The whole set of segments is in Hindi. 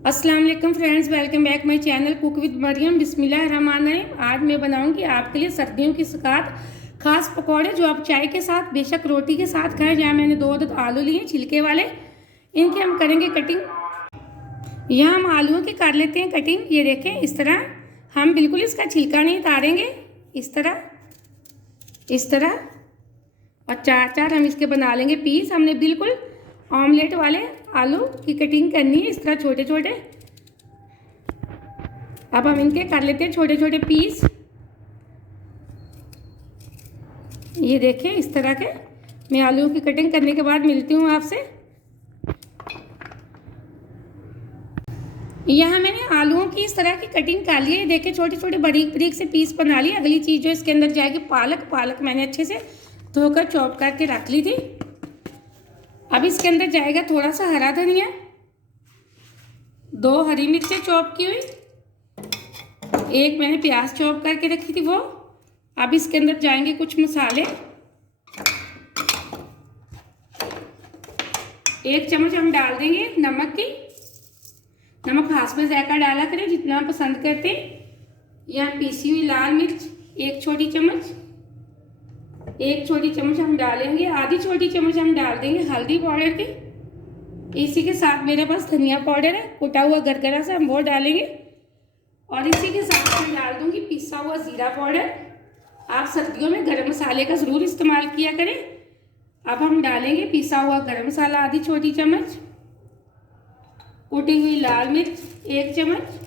अस्सलाम वालेकुम friends, welcome back my channel cook with Mariam. बिस्मिल्लाहिर्रहमानिर्रहीम। आज मैं बनाऊंगी आपके लिए सर्दियों की सकात खास पकौड़े जो आप चाय के साथ बेशक रोटी के साथ खाएं। जहाँ मैंने दो अदद आलू लिए छिलके वाले, इनकी हम करेंगे कटिंग। यहाँ हम आलूओं की कर लेते हैं कटिंग। ये देखें, इस तरह हम बिल्कुल इसका छिलका नहीं उतारेंगे, इस तरह और चार चार हम इसके बना लेंगे पीस। हमने बिल्कुल ऑमलेट वाले आलू की कटिंग करनी है, इस तरह छोटे छोटे। अब हम इनके कर लेते हैं छोटे छोटे पीस। ये देखें, इस तरह के मैं आलू की कटिंग करने के बाद मिलती हूँ आपसे। यहाँ मैंने आलूओं की इस तरह की कटिंग कर ली है। देखें, छोटे छोटे बारीक बारीक से पीस बना लिए। अगली चीज़ जो इसके अंदर जाएगी पालक मैंने अच्छे से धोकर चॉप करके रख ली थी। अब इसके अंदर जाएगा थोड़ा सा हरा धनिया, 2 हरी मिर्चें चॉप की हुई, एक मैंने प्याज चॉप करके रखी थी वो। अब इसके अंदर जाएंगे कुछ मसाले। 1 चम्मच हम डाल देंगे नमक हाथ में जायका डाला करें जितना आप पसंद करते हैं। यहाँ पीसी हुई लाल मिर्च 1 छोटी चम्मच हम डालेंगे। आधी छोटी चम्मच हम डाल देंगे हल्दी पाउडर की। इसी के साथ मेरे पास धनिया पाउडर है, कुटा हुआ गरगरा सा, हम वो डालेंगे। और इसी के साथ मैं डाल दूंगी पिसा हुआ जीरा पाउडर। आप सर्दियों में गरम मसाले का ज़रूर इस्तेमाल किया करें। अब हम डालेंगे पिसा हुआ गरम मसाला आधी छोटी चम्मच, कुटी हुई लाल मिर्च 1 चम्मच,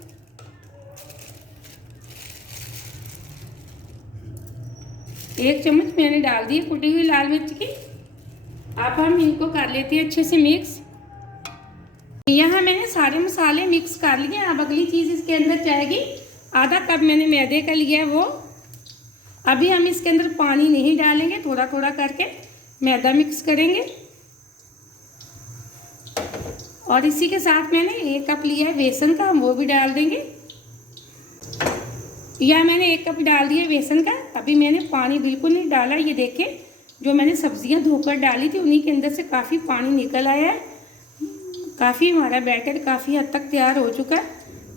मैंने डाल दी कुटी हुई लाल मिर्च की। अब हम इनको कर लेते हैं अच्छे से मिक्स। यहाँ मैंने सारे मसाले मिक्स कर लिए। अब अगली चीज़ इसके अंदर जाएगी, आधा कप मैंने मैदे का लिया है वो। अभी हम इसके अंदर पानी नहीं डालेंगे, थोड़ा थोड़ा करके मैदा मिक्स करेंगे। और इसी के साथ मैंने 1 कप लिया है बेसन का, हम वो भी डाल देंगे। यह मैंने 1 कप डाल दिया बेसन का। अभी मैंने पानी बिल्कुल नहीं डाला। ये देखें, जो मैंने सब्जियां धोकर डाली थी उन्हीं के अंदर से काफ़ी पानी निकल आया है। काफ़ी हमारा बैटर काफ़ी हद तक तैयार हो चुका है।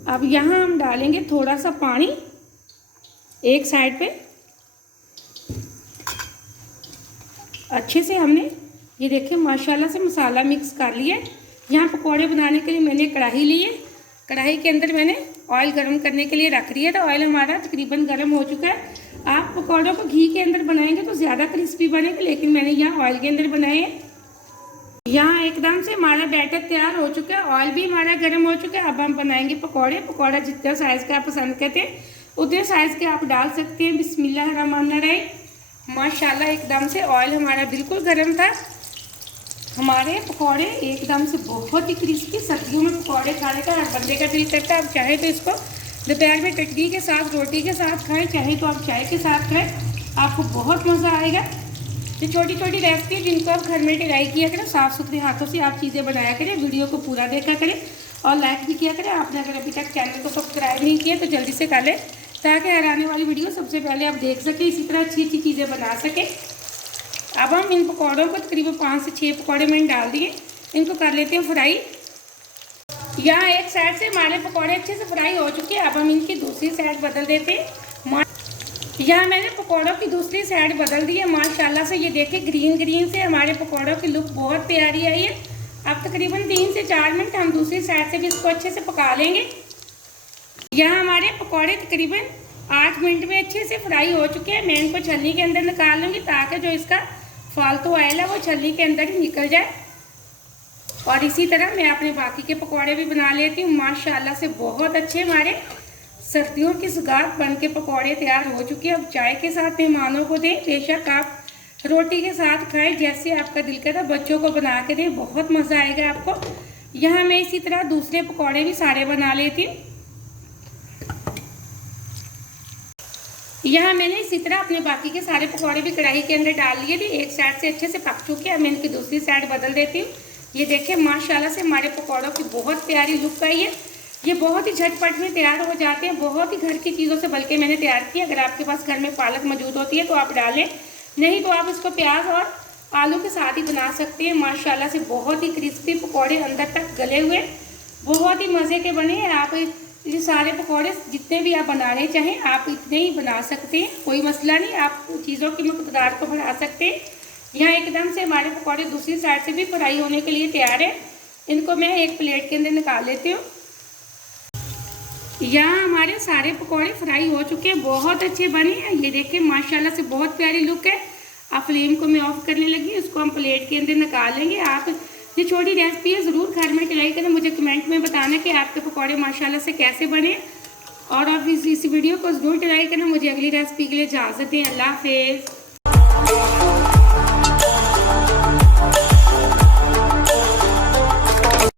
अब यहाँ हम डालेंगे थोड़ा सा पानी एक साइड पे। अच्छे से हमने ये देखें माशाल्लाह से मसाला मिक्स कर लिया। यहाँ पकौड़े बनाने के लिए मैंने कढ़ाई ली है। कढ़ाई के अंदर मैंने ऑयल गर्म करने के लिए रख दिया था। ऑयल हमारा तकरीबन गर्म हो चुका है। आप पकौड़ों को घी के अंदर बनाएंगे तो ज़्यादा क्रिस्पी बनेगा, लेकिन मैंने यहाँ ऑयल के अंदर बनाए हैं। यहाँ एकदम से हमारा बैटर तैयार हो चुका है, ऑयल भी हमारा गर्म हो चुका है। अब हम बनाएंगे पकौड़े। पकौड़ा जितना साइज़ का आप पसंद करते हैं उतने साइज़ के आप डाल सकते हैं। बिस्मिल्लाहिर्रहमानिर्रहीम। माशाल्लाह एकदम से ऑयल हमारा बिल्कुल गर्म था। हमारे पकौड़े एकदम से बहुत ही क्रिस्पी। सर्दियों में पकौड़े खाने का हर बंदे का दिल करता है। आप चाहे तो इसको दोपहर में चटनी के साथ रोटी के साथ खाएं, चाहे तो आप चाय के साथ खाएं, आपको बहुत मज़ा आएगा। ये छोटी छोटी रेसिपी जिनको आप घर में ट्राई किया करें, साफ़ सुथरे हाथों से आप चीज़ें बनाया करें। वीडियो को पूरा देखा करें और लाइक भी किया करें। आपने अगर अभी तक चैनल को सब्सक्राइब नहीं किया तो जल्दी से कर लें, ताकि हर आने वाली वीडियो सबसे पहले आप देख सकें, इसी तरह अच्छी अच्छी चीज़ें बना सकें। अब हम इन पकौड़ों को तकरीबन 5 से 6 पकौड़े मैंने डाल दिए। इनको कर लेते हैं फ्राई। यहाँ एक साइड से हमारे पकौड़े अच्छे से फ्राई हो चुके हैं। अब हम इनकी दूसरी साइड बदल देते हैं। यहाँ मैंने पकौड़ों की दूसरी साइड बदल दी है। माशाल्लाह से ये देखें, ग्रीन ग्रीन से हमारे पकौड़ों की लुक बहुत प्यारी आई है। अब तकरीबन 3 से 4 मिनट हम दूसरी साइड से भी इसको अच्छे से पका लेंगे। यहाँ हमारे पकौड़े तकरीबन 8 मिनट में अच्छे से फ्राई हो चुके हैं। मैं इनको छलनी के अंदर निकाल लूँगी ताकि जो इसका फालतू ऑयल है वो छलनी के अंदर ही निकल जाए। और इसी तरह मैं अपने बाकी के पकौड़े भी बना लेती हूँ। माशाल्लाह से बहुत अच्छे हमारे सर्दियों की सौगात बन के पकौड़े तैयार हो चुके हैं। अब चाय के साथ मेहमानों को दें, बेशक आप रोटी के साथ खाएं, जैसे आपका दिल करता। बच्चों को बना के दें, बहुत मज़ा आएगा आपको। यहाँ मैं इसी तरह दूसरे पकौड़े भी सारे बना लेती हूँ। यहाँ मैंने इसी तरह अपने बाकी के सारे पकौड़े भी कढ़ाई के अंदर डाल लिए थे। एक साइड से अच्छे से पक चुके हैं। मैं इनकी दूसरी साइड बदल देती हूँ। ये देखें, माशाल्लाह से हमारे पकौड़ों की बहुत प्यारी लुक आई है। ये बहुत ही झटपट में तैयार हो जाते हैं, बहुत ही घर की चीज़ों से बल्कि मैंने तैयार किया। अगर आपके पास घर में पालक मौजूद होती है तो आप डालें, नहीं तो आप इसको प्याज और आलू के साथ ही बना सकते हैं। माशाल्लाह से बहुत ही क्रिस्पी पकौड़े अंदर तक गले हुए बहुत ही मज़े के बने हैं। आप ये सारे पकौड़े जितने भी आप बनाने चाहें आप इतने ही बना सकते हैं, कोई मसला नहीं। आप चीज़ों की मकदार को बढ़ा सकते हैं। यहाँ एकदम से हमारे पकौड़े दूसरी साइड से भी फ्राई होने के लिए तैयार है। इनको मैं एक प्लेट के अंदर निकाल लेती हूँ। यहाँ हमारे सारे पकौड़े फ्राई हो चुके हैं, बहुत अच्छे बने हैं। ये देखिए माशाल्लाह से बहुत प्यारी लुक है। अब फ्लेम को मैं ऑफ करने लगी, उसको हम प्लेट के अंदर निकाल लेंगे। आप ये छोटी रेसिपी है, ज़रूर घर में ट्राई करें। मुझे कमेंट में बताना कि आपके पकौड़े माशाल्लाह से कैसे बने, और आप इस वीडियो को ज़रूर ट्राई करना। मुझे अगली रेसिपी के लिए इजाज़त दें। अल्लाह हाफ़िज़।